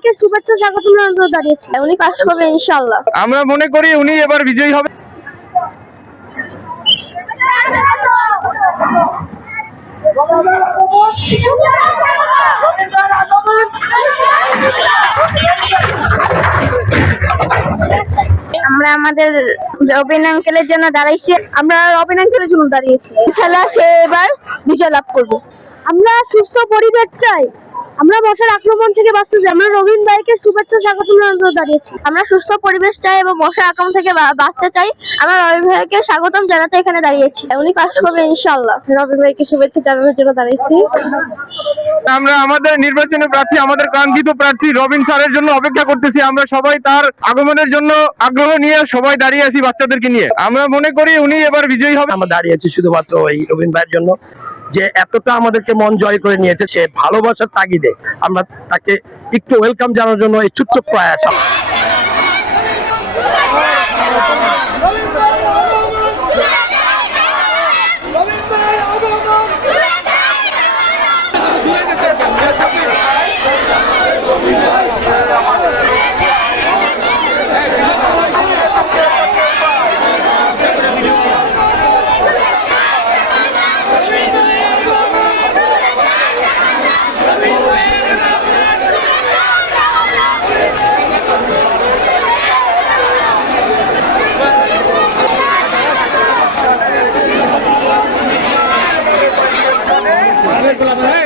ভাইকে শুভেচ্ছা স্বাগত দাঁড়িয়েছি। উনি পাস করবে ইনশাআল্লাহ। আমরা মনে করি উনি এবার বিজয়ী হবে। আমরা আমাদের রবিন আঙ্কেলের জন্য দাঁড়াইছি। আমরা রবিন আঙ্কেলের জন্য দাঁড়িয়েছি। ইনশাআল্লাহ সে এবার বিজয় লাভ করবে। আমরা সুস্থ পরিবেশ চাই। আমরা মশার আক্রমণ থেকে বাঁচতে চাই। আমরা রবিন ভাইকে শুভেচ্ছা স্বাগত দাঁড়িয়েছি। আমরা সুস্থ পরিবেশ চাই এবং মশার আক্রমণ থেকে বাঁচতে চাই। আমরা রবিন ভাইকে স্বাগতম জানাতে এখানে দাঁড়িয়েছি। উনি পাস করবে ইনশাআল্লাহ। রবিন ভাইকে শুভেচ্ছা জানানোর জন্য দাঁড়িয়েছি। আমরা আমাদের নির্বাচনী প্রার্থী আমাদের কাঙ্ক্ষিত প্রার্থী রবিন স্যারের জন্য অপেক্ষা করতেছি। আমরা সবাই তার আগমনের জন্য আগ্রহ নিয়ে সবাই দাঁড়িয়ে আছি বাচ্চাদেরকে নিয়ে। আমরা মনে করি উনি এবার বিজয়ী হবে। আমরা দাঁড়িয়ে আছি শুধুমাত্র এই রবীন ভাইয়ের জন্য। যে এতটা আমাদেরকে মন জয় করে নিয়েছে, সে ভালোবাসার তাগিদে আমরা তাকে একটু ওয়েলকাম জানার জন্য এই ছোট্ট প্রয়াস